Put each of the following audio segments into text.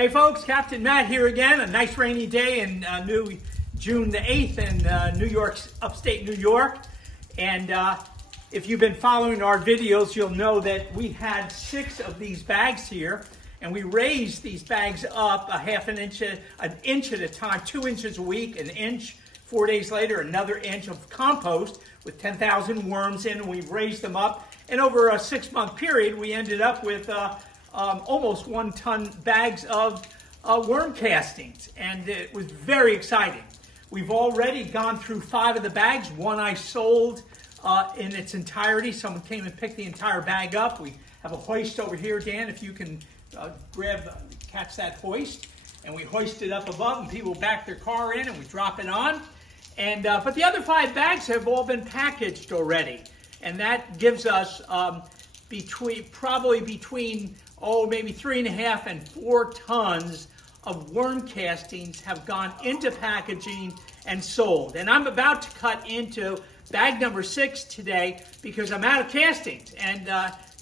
Hey folks, Captain Matt here again. A nice rainy day in June the 8th in New York, upstate New York. And if you've been following our videos, you'll know that we had 6 of these bags here. And we raised these bags up an inch at a time, 2 inches a week, an inch. 4 days later, another inch of compost with 10,000 worms in, and we raised them up. And over a 6-month period, we ended up with almost 1-ton bags of worm castings, and it was very exciting. We've already gone through 5 of the bags. 1 I sold in its entirety. Someone came and picked the entire bag up. We have a hoist over here, Dan, if you can catch that hoist. And we hoist it up above, and people back their car in, and we drop it on. And but the other 5 bags have all been packaged already, and that gives us probably between maybe 3.5 and 4 tons of worm castings have gone into packaging and sold. And I'm about to cut into bag number 6 today because I'm out of castings. And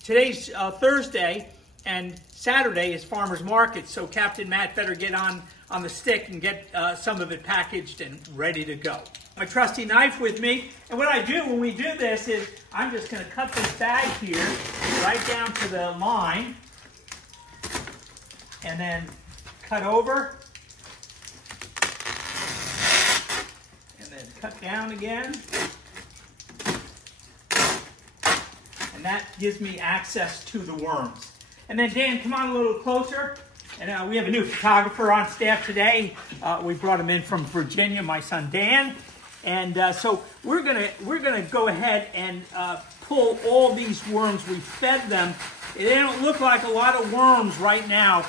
today's Thursday, and Saturday is farmer's market, so Captain Matt better get on the stick and get some of it packaged and ready to go. My trusty knife with me, and what I do when we do this is I'm just going to cut this bag here right down to the line, and then cut over, and then cut down again, and that gives me access to the worms. And then Dan, come on a little closer. And we have a new photographer on staff today. We brought him in from Virginia, my son Dan. And so we're gonna go ahead and pull all these worms. We fed them. They don't look like a lot of worms right now.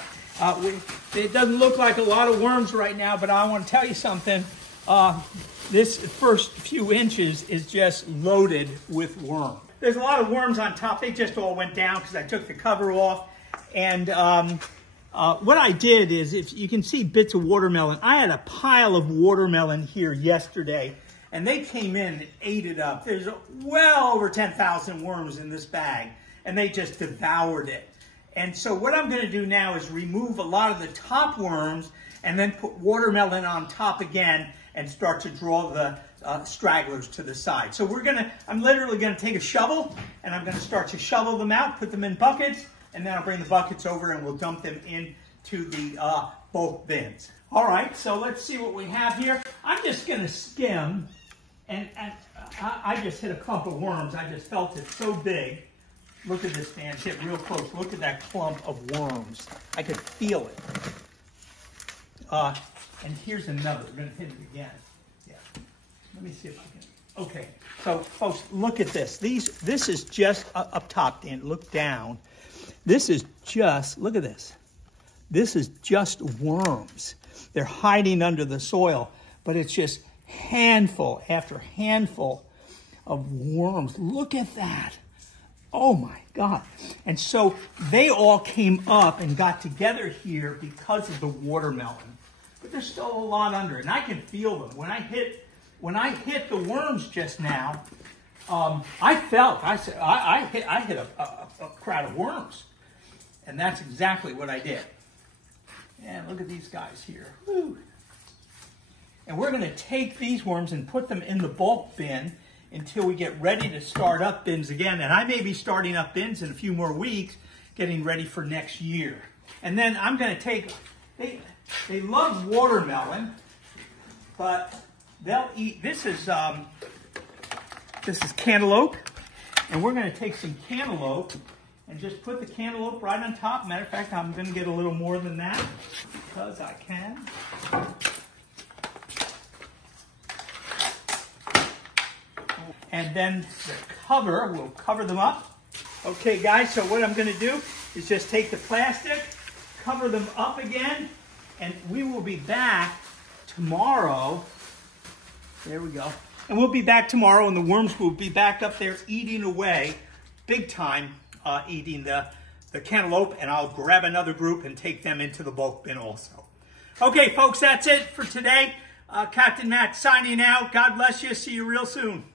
It doesn't look like a lot of worms right now, but I want to tell you something. This first few inches is just loaded with worms. There's a lot of worms on top. They just all went down because I took the cover off. And what I did is, if you can see bits of watermelon, I had a pile of watermelon here yesterday, and they came in and ate it up. There's well over 10,000 worms in this bag, and they just devoured it. And so what I'm going to do now is remove a lot of the top worms and then put watermelon on top again and start to draw the stragglers to the side. So I'm literally going to take a shovel, and I'm going to start to shovel them out, put them in buckets, and then I'll bring the buckets over and we'll dump them into the bulk bins. All right, so let's see what we have here. I'm just going to skim, and I just hit a clump of worms. I just felt it so big. Look at this, Dan. Get real close. Look at that clump of worms. I could feel it. And here's another. We're going to hit it again. Yeah. Let me see if I can. Okay. So, folks, look at this. This is just up top, Dan. Look down. This is just, look at this. This is just worms. They're hiding under the soil, but it's just handful after handful of worms. Look at that. Oh my God. And so they all came up and got together here because of the watermelon. But there's still a lot under it, and I can feel them. When I hit the worms just now, I hit a crowd of worms. And that's exactly what I did. And look at these guys here. Woo. And we're going to take these worms and put them in the bulk bin until we get ready to start up bins again. And I may be starting up bins in a few more weeks, getting ready for next year. And then I'm going to take, they love watermelon, but they'll eat, this is cantaloupe. And we're going to take some cantaloupe and just put the cantaloupe right on top. Matter of fact, I'm going to get a little more than that because I can. And then the cover, we'll cover them up. Okay, guys, so what I'm going to do is just take the plastic, cover them up again, and we will be back tomorrow. There we go. And we'll be back tomorrow, and the worms will be back up there eating away, big time, eating the cantaloupe, and I'll grab another group and take them into the bulk bin also. Okay, folks, that's it for today. Captain Matt signing out. God bless you. See you real soon.